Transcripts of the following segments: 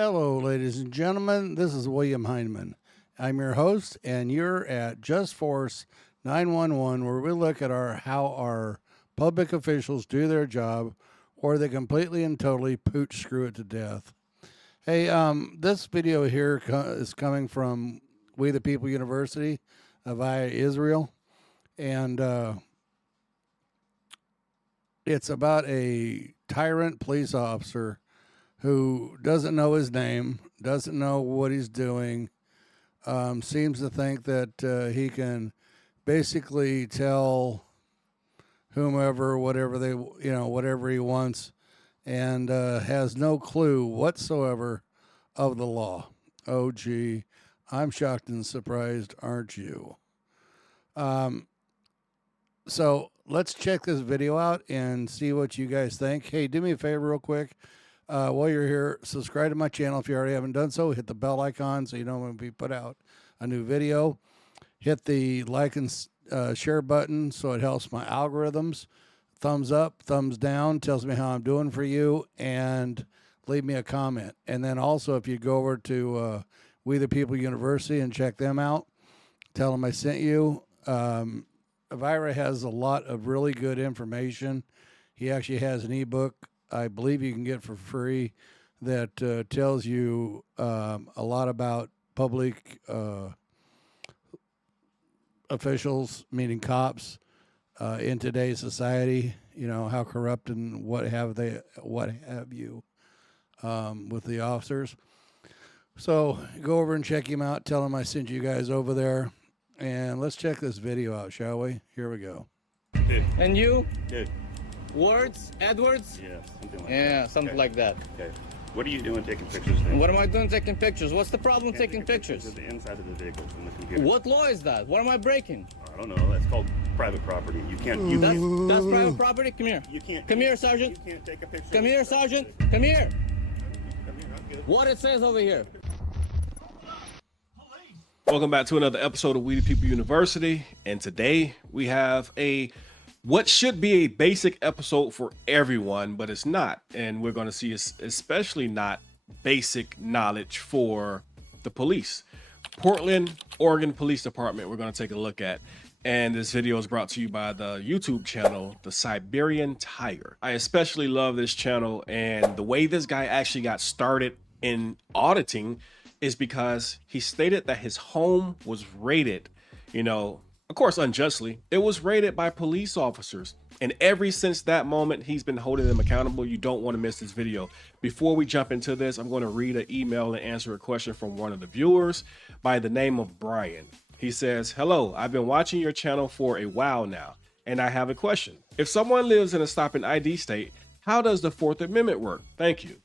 Hello, ladies and gentlemen. This is William Heineman. I'm your host, and you're at Just Force 911, where we look at how our public officials do their job, or they completely and totally pooch screw it to death. Hey, this video here is coming from We the People University via Israel, and it's about a tyrant police officer who doesn't know his name, doesn't know what he's doing, seems to think that he can basically tell whomever whatever he wants, and has no clue whatsoever of the law. Oh, gee, I'm shocked and surprised, aren't you? So let's check this video out and see what you guys think. Hey, do me a favor real quick. While you're here, subscribe to my channel if you already haven't done so. Hit the bell icon so you know when we put out a new video. Hit the like and share button so it helps my algorithms. Thumbs up, thumbs down, tells me how I'm doing for you, and leave me a comment. And then also, if you go over to We the People University and check them out, tell them I sent you. Avira has a lot of really good information. He actually has an ebook I believe you can get for free that tells you a lot about public officials, meaning cops, in today's society. You know, how corrupt and what have you with the officers. So go over and check him out. Tell him I sent you guys over there, and let's check this video out, shall we? Here we go. Good. And you? Good. Edwards? Yeah, something like that. Yeah, something like that. Okay. What are you doing taking pictures then? What am I doing taking pictures? What's the problem taking pictures? Of the inside of the vehicle from the computer. What law is that? What am I breaking? I don't know. That's called private property. You can't. That's private property? Come here. You can't. Come here, Sergeant. You can't take a picture. Come here, Sergeant. Come here. Come here. I'm good. What it says over here. Welcome back to another episode of We the People University, and today we have what should be a basic episode for everyone, but it's not, and we're going to see especially not basic knowledge for the police. Portland, Oregon Police Department we're going to take a look at, and this video is brought to you by the YouTube channel The Siberian Tiger. I especially love this channel, and the way this guy actually got started in auditing is because he stated that his home was raided, of course, unjustly. It was raided by police officers. And ever since that moment, he's been holding them accountable. You don't want to miss this video. Before we jump into this, I'm going to read an email and answer a question from one of the viewers by the name of Brian. He says, "Hello, I've been watching your channel for a while now, and I have a question. If someone lives in a stop and ID state, how does the Fourth Amendment work? Thank you."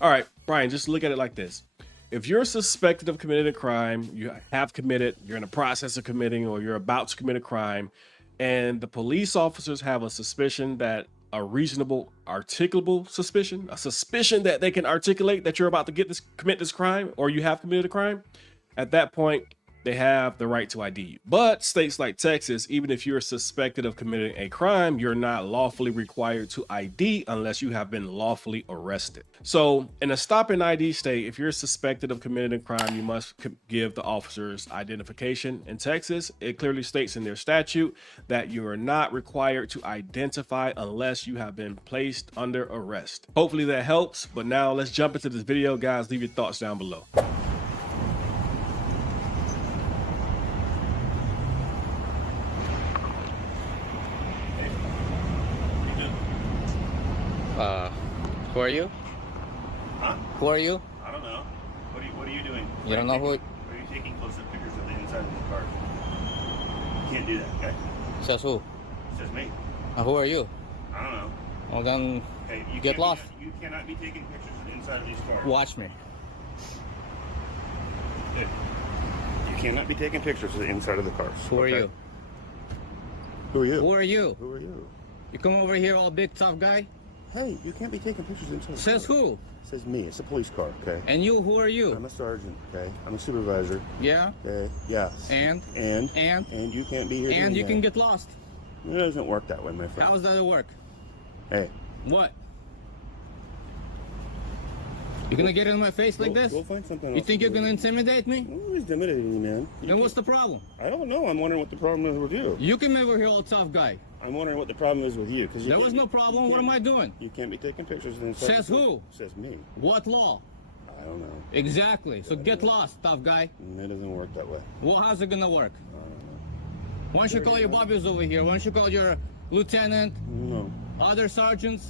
All right, Brian, just look at it like this. If you're suspected of committing a crime, you have committed, you're in the process of committing, or you're about to commit a crime, and the police officers have a suspicion that a reasonable, articulable suspicion, a suspicion that they can articulate that you're about to commit this crime, or you have committed a crime, at that point, they have the right to ID you. But states like Texas, even if you're suspected of committing a crime, you're not lawfully required to ID unless you have been lawfully arrested. So in a stop and ID state, if you're suspected of committing a crime, you must give the officers identification. In Texas, it clearly states in their statute that you are not required to identify unless you have been placed under arrest. Hopefully that helps, but now let's jump into this video. Guys, leave your thoughts down below. Who are you? Huh? Who are you? I don't know. What are you doing? You don't know who? Are you taking close-up pictures of the inside of the car? You can't do that, okay? Says who? It says me. Who are you? I don't know. Well then, Okay, get lost. You cannot be taking pictures of the inside of these cars. Watch me. Dude, you cannot be taking pictures of the inside of the cars. Who are you? Who are you? Who are you? Who are you? You come over here all big tough guy? Hey, you can't be taking pictures inside. Says who? It says me. It's a police car, okay? And you, who are you? I'm a sergeant, okay? I'm a supervisor. Yeah? Okay, yes. And you can't be here and doing you that. can get lost. It doesn't work that way, my friend. How does that work? Hey. What? You're gonna get in my face like this? Go find something else. You think you're gonna intimidate me? Nobody's intimidating you, man. Then what's the problem? I don't know. I'm wondering what the problem is with you. You came over here all tough guy. I'm wondering what the problem is with you. There was no problem. What am I doing? You can't be taking pictures. Says who? Says me. What law? I don't know. Exactly. So get lost, tough guy. It doesn't work that way. Well, how's it gonna work? I don't know. Why don't you call your bobbies over here? Why don't you call your lieutenant, No. other sergeants?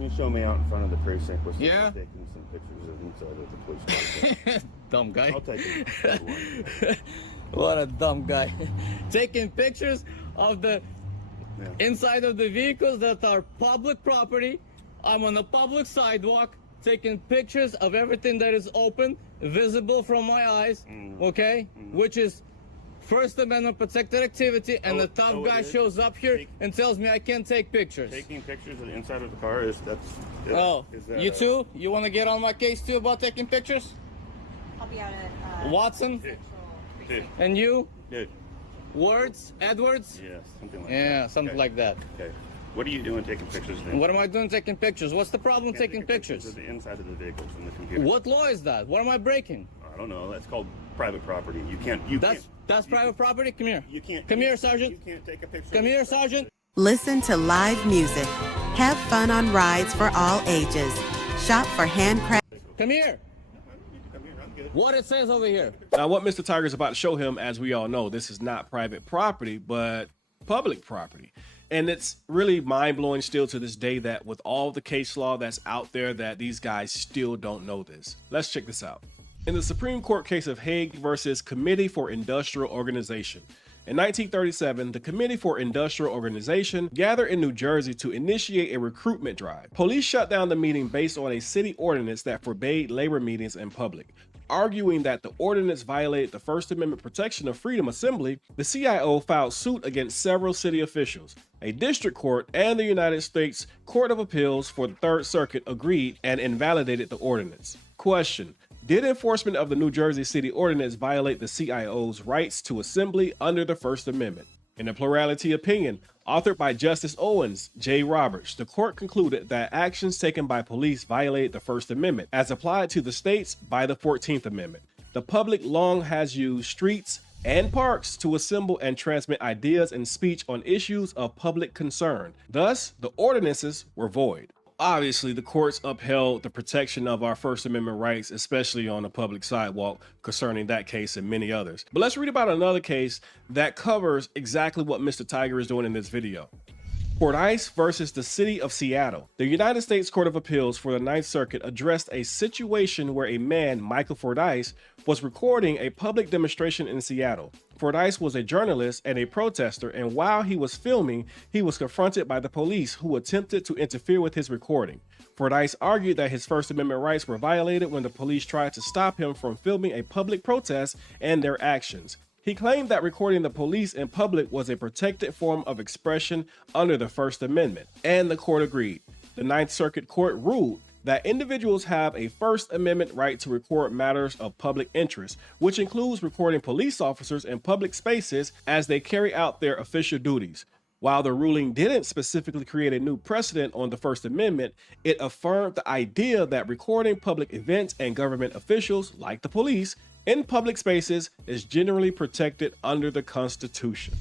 You show me out in front of the precinct where someone's Yeah? taking some pictures of inside of the police car. Dumb guy. I'll take it. What a dumb guy. Taking pictures of the Yeah. inside of the vehicles that are public property. I'm on a public sidewalk taking pictures of everything that is open, visible from my eyes, okay? Which is First Amendment protected activity, and the tough guy shows up here and tells me I can't take pictures. Taking pictures of the inside of the car is that You too? You want to get on my case too about taking pictures? I'll be out at Watson? Dude. And you? Dude. Words? Edwards? Yeah, something like that. Yeah, something Okay. like that. Okay. What are you doing taking pictures then? And what am I doing taking pictures? What's the problem Can't taking take pictures? of the inside of the vehicles in the computer. What law is that? What am I breaking? I don't know. That's called private property. You can't. That's private property? Come here. You can't. Come here, Sergeant. You can't take a picture. Come here, Sergeant. Listen to live music. Have fun on rides for all ages. Shop for handcrafted. Come here. Come here. I'm good. What it says over here. Now, what Mr. Tiger is about to show him, as we all know, this is not private property, but public property. And it's really mind-blowing still to this day that with all the case law that's out there that these guys still don't know this. Let's check this out. In the Supreme Court case of Hague versus Committee for Industrial Organization, in 1937, the Committee for Industrial Organization gathered in New Jersey to initiate a recruitment drive. Police shut down the meeting based on a city ordinance that forbade labor meetings in public. Arguing that the ordinance violated the First Amendment protection of freedom of assembly, the CIO filed suit against several city officials. A district court and the United States Court of Appeals for the Third Circuit agreed and invalidated the ordinance. Question: did enforcement of the New Jersey City Ordinance violate the CIO's rights to assembly under the First Amendment? In a plurality opinion, authored by Justice Owens J. Roberts, the court concluded that actions taken by police violated the First Amendment, as applied to the states by the 14th Amendment. The public long has used streets and parks to assemble and transmit ideas and speech on issues of public concern. Thus, the ordinances were void. Obviously, the courts upheld the protection of our First Amendment rights, especially on the public sidewalk, concerning that case and many others. But let's read about another case that covers exactly what Mr. Tiger is doing in this video. Fordyce versus the City of Seattle. The United States Court of Appeals for the Ninth Circuit addressed a situation where a man, Michael Fordyce, was recording a public demonstration in Seattle. Fordyce was a journalist and a protester, and while he was filming, he was confronted by the police who attempted to interfere with his recording. Fordyce argued that his First Amendment rights were violated when the police tried to stop him from filming a public protest and their actions. He claimed that recording the police in public was a protected form of expression under the First Amendment, and the court agreed. The Ninth Circuit Court ruled that individuals have a First Amendment right to record matters of public interest, which includes recording police officers in public spaces as they carry out their official duties. While the ruling didn't specifically create a new precedent on the First Amendment, it affirmed the idea that recording public events and government officials, like the police, in public spaces is generally protected under the Constitution.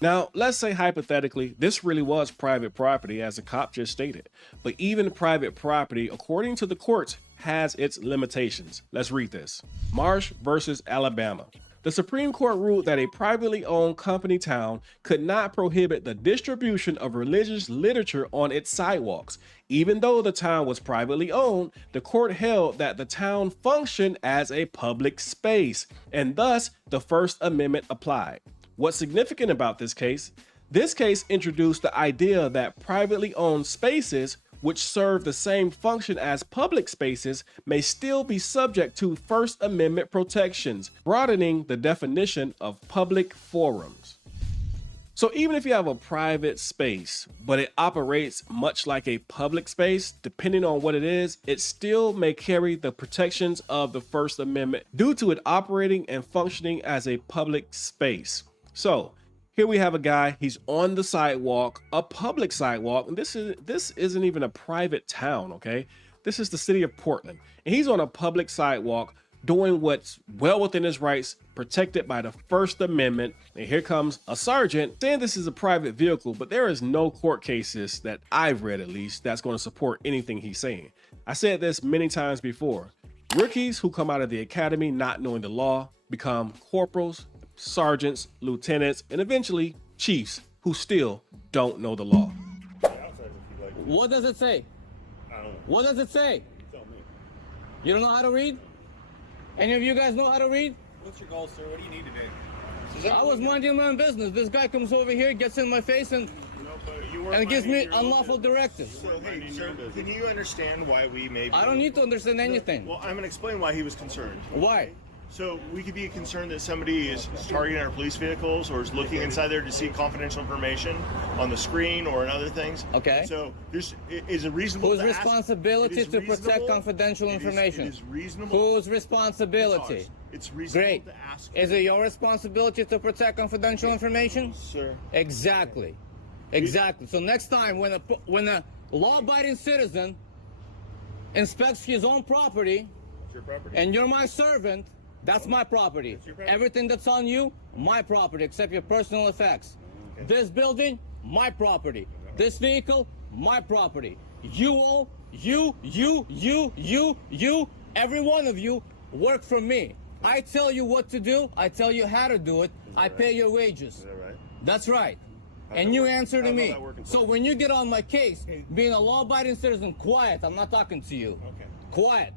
Now, let's say hypothetically, this really was private property, as the cop just stated. But even private property, according to the courts, has its limitations. Let's read this. Marsh versus Alabama. The Supreme Court ruled that a privately owned company town could not prohibit the distribution of religious literature on its sidewalks. Even though the town was privately owned, the court held that the town functioned as a public space, and thus the First Amendment applied. What's significant about this case? This case introduced the idea that privately owned spaces, which serve the same function as public spaces, may still be subject to First Amendment protections, broadening the definition of public forums. So even if you have a private space, but it operates much like a public space, depending on what it is, it still may carry the protections of the First Amendment due to it operating and functioning as a public space. So here we have a guy, he's on the sidewalk, a public sidewalk, and this isn't even a private town, okay? This is the city of Portland, and he's on a public sidewalk doing what's well within his rights, protected by the First Amendment. And here comes a sergeant saying this is a private vehicle, but there is no court cases that I've read, at least, that's going to support anything he's saying. I said this many times before. Rookies who come out of the academy not knowing the law become corporals, sergeants, lieutenants, and eventually chiefs who still don't know the law. What does it say? I don't know. What does it say? You tell me. You don't know how to read? Any of you guys know how to read? What's your goal, sir? What do you need today? I was minding my own business. This guy comes over here, gets in my face, and gives me unlawful directives. So, hey, sir, can you understand why we may be... I don't need to understand anything. Well, I'm going to explain why he was concerned. Why? So we could be concerned that somebody is targeting our police vehicles or is looking inside there to see confidential information on the screen or in other things. Okay. So there's is it reasonable? Whose to ask- responsibility it is to protect reasonable- confidential information? It is reasonable. Whose responsibility? It's ours. It's reasonable Great. to ask. Is it your responsibility to protect confidential information? Sir. Exactly. Exactly. So next time when a law-abiding citizen inspects his own property, It's your property. and you're my servant, that's my property. your property. Everything that's on you, my property, except your personal effects. Okay. This building, my property. This vehicle, my property. You all, you, every one of you work for me. I tell you what to do. I tell you how to do it. I pay your wages. Is that right? That's right. How's And that you work? answer to How's me. that working for So you? when you get on my case, being a law-abiding citizen, quiet. I'm not talking to you. Okay. Quiet.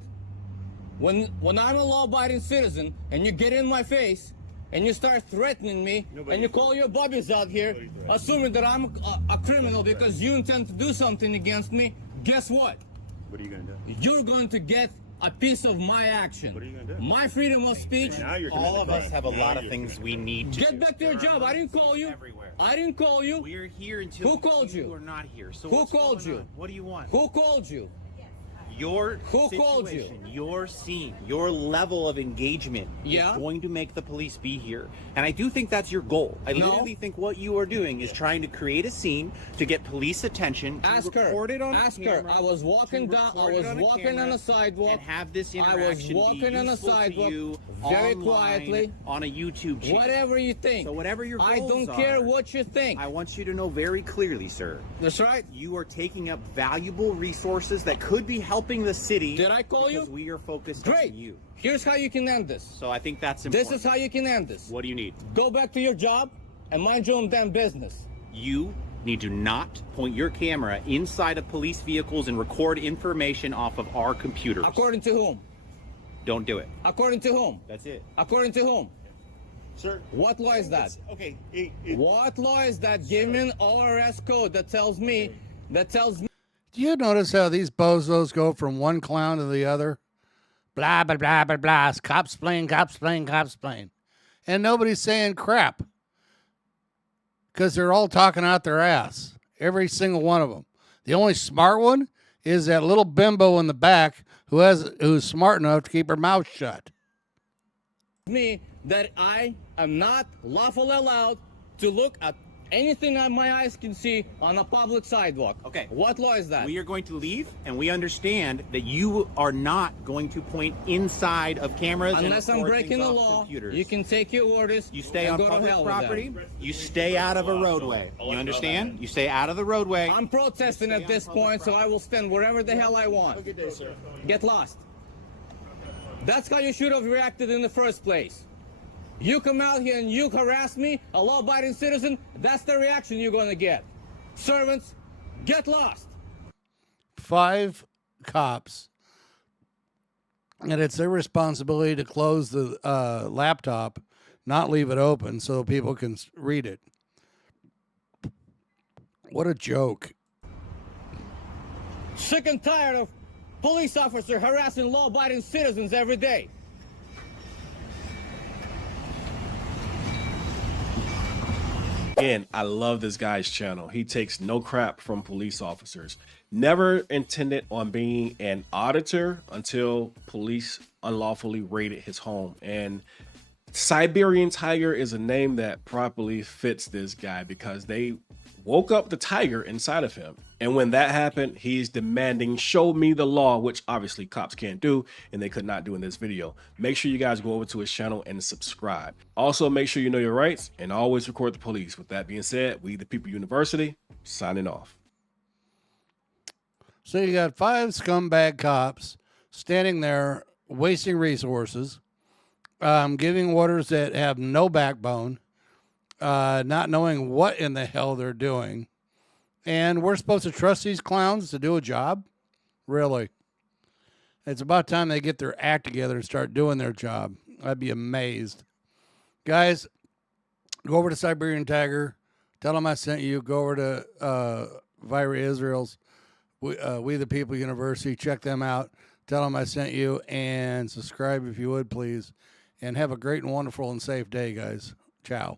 When I'm a law-abiding citizen and you get in my face and you start threatening me Nobody and you call your bubbies out here, Nobody threatens. assuming that I'm a criminal because you intend to do something against me, guess what? What are you going to do? You're going to get a piece of my action. What are you gonna do? My freedom of speech. Now you're All of committing us a have a crime. lot Now of you're things we committing need to Get do. back to your job. I didn't call you. Everywhere. I didn't call you. We're here until Who called you? are not here. So Who what's called going you? on? What do you want? Who called you? Your Who called you? situation, your scene, your level of engagement Yeah? is going to make the police be here. And I do think that's your goal. I No. literally think what you are doing is trying to create a scene to get police attention, to Ask her. record it on Ask her. camera, I was to walking down. I record it was on a walking camera, on a sidewalk. and have this I was interaction walking be on a useful to sidewalk you very online, quietly. on a YouTube channel. Whatever you think. So whatever your I goals don't care are, what you think. I want you to know very clearly, sir. That's right. You are taking up valuable resources that could be helping the city. Did I call you? Because we are focused Great. on you. Here's how you can end this. So I think that's This important. is how you can end this. What do you need? Go back to your job and mind your own damn business. You need to not point your camera inside of police vehicles and record information off of our computers. According to whom? Don't do it. According to whom? That's it. According to whom? Sir. What law is that? Okay. What law is that? Give me an ORS code that tells me. Do you notice how these bozos go from one clown to the other? Blah, blah, blah, blah, blah. Cops playing, cops playing, cops playing. And nobody's saying crap. Because they're all talking out their ass. Every single one of them. The only smart one is that little bimbo in the back who's smart enough to keep her mouth shut. Me that I am not lawfully allowed to look at anything that my eyes can see on a public sidewalk. Okay. What law is that? We are going to leave, and we understand that you are not going to point inside of cameras Unless and I'm record breaking things the off law, computers. you can take your orders. You stay and on go to public hell with that. property. You stay out of a roadway. You understand? You stay out of the roadway. I'm protesting at this point, so I will stand wherever the hell I want. Good day, sir. Get lost. That's how you should have reacted in the first place. You come out here and you harass me, a law-abiding citizen, that's the reaction you're going to get. Servants, get lost. 5 cops. And it's their responsibility to close the laptop, not leave it open so people can read it. What a joke. Sick and tired of police officers harassing law-abiding citizens every day. Again, I love this guy's channel. He takes no crap from police officers. Never intended on being an auditor until police unlawfully raided his home. And Siberian Tiger is a name that properly fits this guy because they woke up the tiger inside of him. And when that happened, he's demanding, show me the law, which obviously cops can't do, and they could not do in this video. Make sure you guys go over to his channel and subscribe. Also, make sure you know your rights and always record the police. With that being said, We the People University, signing off. So you got 5 scumbag cops standing there wasting resources, giving orders that have no backbone, not knowing what in the hell they're doing. And we're supposed to trust these clowns to do a job? Really? It's about time they get their act together and start doing their job. I'd be amazed. Guys, go over to Siberian Tiger. Tell them I sent you. Go over to Vira Israel's We the People University. Check them out. Tell them I sent you. And subscribe if you would, please. And have a great and wonderful and safe day, guys. Ciao.